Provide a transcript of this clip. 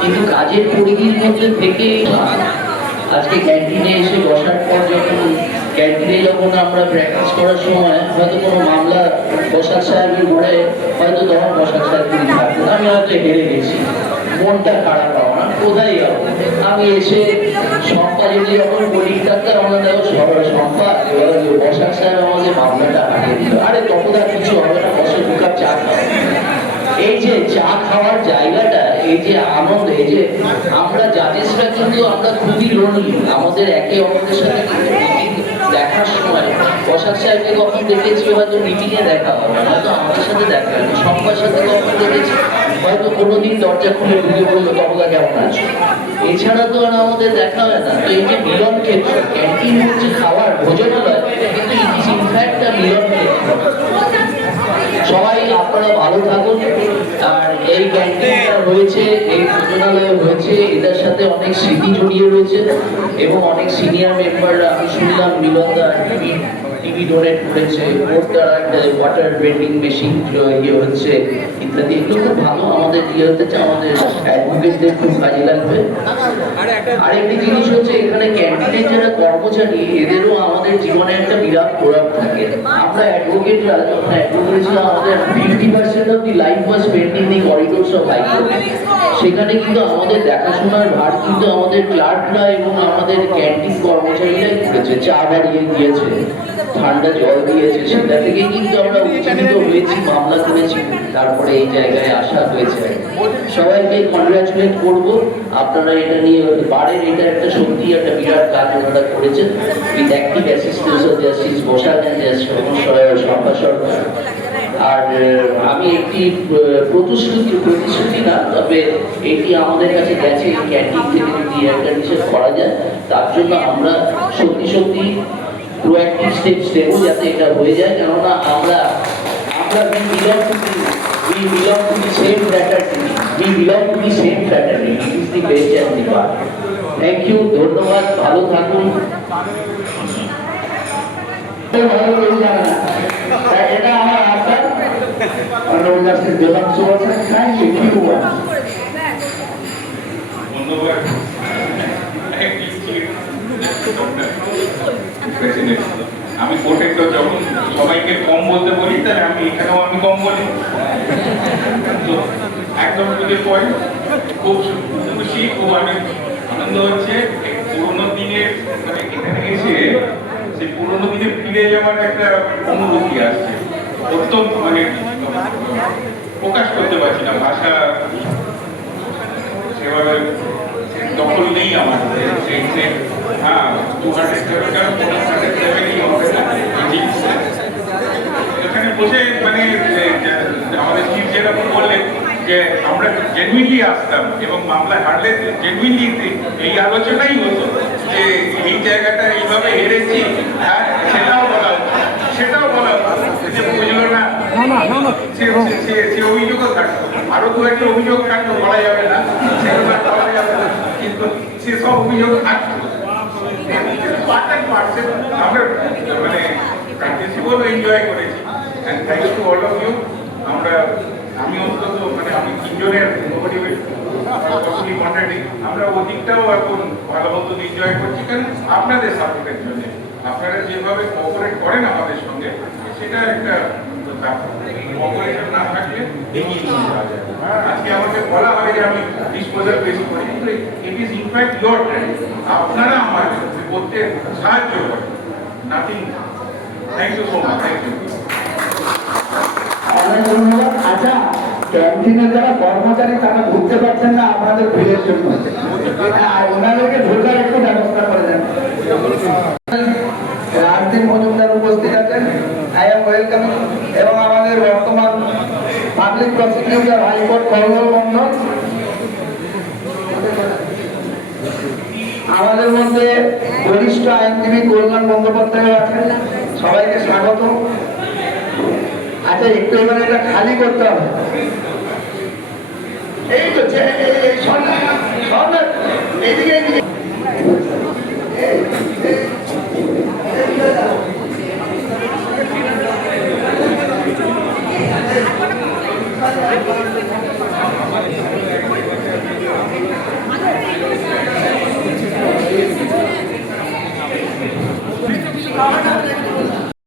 কিন্তু কাজের পরিধির মধ্যে থেকে আজকে ক্যান্টিনে এসে বসার পর যখন আমরা প্র্যাকটিস করার সময় হয়তো কোনো মামলা বসাক সাহেবের ঘরে হয়তো তখন বসাক সাহেব তিনি থাকতেন, আমি হয়তো হেরে গেছি, মনটা খারাপ আমার কোথায় যাবো। আমি এসে শম্পা যদি যখন বলি থাকতাম আমরা দেখো শম্পা এবার বসাক সাহেব আমাকে মামলাটা হারিয়ে দিল, আরে তখন আর কিছু হবে না, বসে দু কাপ চা খাওয়া। এই যে চা খাওয়ার জায়গাটা, এই যে আনন্দ, এই যে আমরা জাজেসরা কিন্তু আমরা খুবই লোনলি, আমাদের একে অপরের সাথে দেখার সময় বসাক সাহেবকে কখন দেখেছি হয়তো মিটিংয়ে দেখা হবে, হয়তো আমাদের সাথে দেখা হবে, সবার সাথে কখন দেখেছি হয়তো কোনোদিন দরজা খুলে ঢুকে বললো তবলা কেমন আছে, এছাড়া তো আর আমাদের দেখা হয় না। তো এই যে মিলন ক্ষেত্র, ক্যান্টিন হচ্ছে খাওয়ার ভোজনালয়, কিন্তু ইট ইজ ইনফ্যাক্ট মিলন ক্ষেত্র। সবাই আপনারা ভালো থাকুন। আর এই ক্যান্টিনটা হয়েছে, এই ভোজনালয় হয়েছে, এটার সাথে অনেক স্মৃতি জড়িয়ে রয়েছে এবং অনেক সিনিয়র মেম্বাররা, আমি শুনলাম মিলনদা টিভি ডোনেট করেছে, ওয়াটার ভেন্ডিং মেশিন ইয়ে হচ্ছে ইত্যাদি, এগুলো খুব ভালো, আমাদের ইয়ে হতেছে, আমাদের অ্যাডভোকেটদের খুব কাজে লাগবে। আরেকটি জিনিস হচ্ছে এখানে ক্যান্টিনের যারা কর্মচারী, এদেরও আমাদের জীবনে একটা বিরাট প্রভাব থাকে। আমরা অ্যাডভোকেটরা যখন অ্যাডভোকেট ছিলাম, আমাদের 50% of the life was spent in the corridors of high court. সেখানে কিন্তু আমাদের দেখাশোনার ভার কিন্তু আমাদের ক্লার্করা এবং আমাদের ক্যান্টিন কর্মচারীরাই করেছে, চা বাড়িয়ে দিয়েছে, ঠান্ডা জল দিয়েছে, সেটা থেকে কিন্তু আমরা উচ্চারিত হয়েছি, মামলা করেছি, তারপরে এই জায়গায় আসা হয়েছে। সবাইকে কনগ্রাচুলেট করবো, আপনারা এটা নিয়ে বারের, এটা একটা সত্যি একটা বিরাট কাজ ওনারা করেছেন with active assistance of justice Basak and Shampa Sarkar. আর আমি একটি প্রতিশ্রুতি না, তবে এটি আমাদের কাছে গেছে, এই ক্যান্টিন থেকে যদি একটা নিষেধ করা যায়, তার জন্য আমরা সত্যি প্রোঅ্যাক্টিভ স্টেপস নেব যাতে এটা হয়ে যায়। কেননা আমরা we belong to the same fraternity. It is the best and the part. Thank you, ধন্যবাদ, ভালো থাকুন। এটা আমার আশা, আমার কাছে দেবাংশু আছে, থ্যাংক ইউ, কি বলবো। ধন্যবাদ। আমি কোর্টে তো যখন সবাইকে কম বলতে বলি, তাই আমি এখানেও আমি কম বলি, তো একদম পয়েন্ট। খুব খুশি, খুব আনন্দ হচ্ছে পুরোনো দিনে, মানে এখানে এসে সেই পুরোনো দিনে ফিরে যাওয়ার একটা অনুভূতি আসছে, অত্যন্ত মানে প্রকাশ করতে পারছি না, ভাষা সেভাবে দখল নেই আমার। হ্যাঁ, 200 এখানে বসে মানে আমাদের চিফ যেরকম বললেন যে আমরা জেনুইনলি আসতাম এবং মামলা হারলে জেনুইনলি এই আলোচনাই হতো যে এই জায়গাটা এইভাবে হেরেছি, হ্যাঁ সেটাও বলা হতো যে বুঝলো না, সে অভিযোগও থাকতো, আরো দু একটা অভিযোগ থাকতো, বলা যাবে না, সেগুলো বলা যাবে না, কিন্তু সেসব অভিযোগ থাকতো। আমরা মানে প্র্যাকটিসিবল এনজয় করেছি, and thanks to all of you. আমি অন্তত মানে আমি তিনজনের আমরা ওদিকটাও এখন ভালো মতো এনজয় করছি, কারণ আপনাদের সাপোর্টের জন্য, আপনারা যেভাবে কোঅপারেট করেন আমাদের সঙ্গে, সেটা একটা কোঅপারেশন না থাকলে এগিয়ে নিয়ে যাওয়া যায়। আজকে আমাকে বলা হয় যে আমি ডিসপোজাল বেশি করি, কিন্তু it is in fact your time, আপনারা আমার করতে সাহায্য করেন, nothing. Thank you so much, thank you. আচ্ছা, ক্যান্টিনে যারা কর্মচারী তারা ঘুরতে পারছেন না আপনাদের ভিড়ের জন্য, ওনাদেরকে ঢোকার একটু ব্যবস্থা করে দেন। রাজদীপ মজুমদার উপস্থিত আছেন, আই এম ওয়েলকাম, এবং আমাদের বর্তমান public prosecutor high court Kallol Mondal, আমাদের মধ্যে বরিষ্ঠ আইনজীবী কল্যাণ বন্দ্যোপাধ্যায় আছেন, সবাইকে স্বাগত। আচ্ছা, একটু এবার এটা খালি করতে হবে, এই তো এইদিকে খাওয়াটা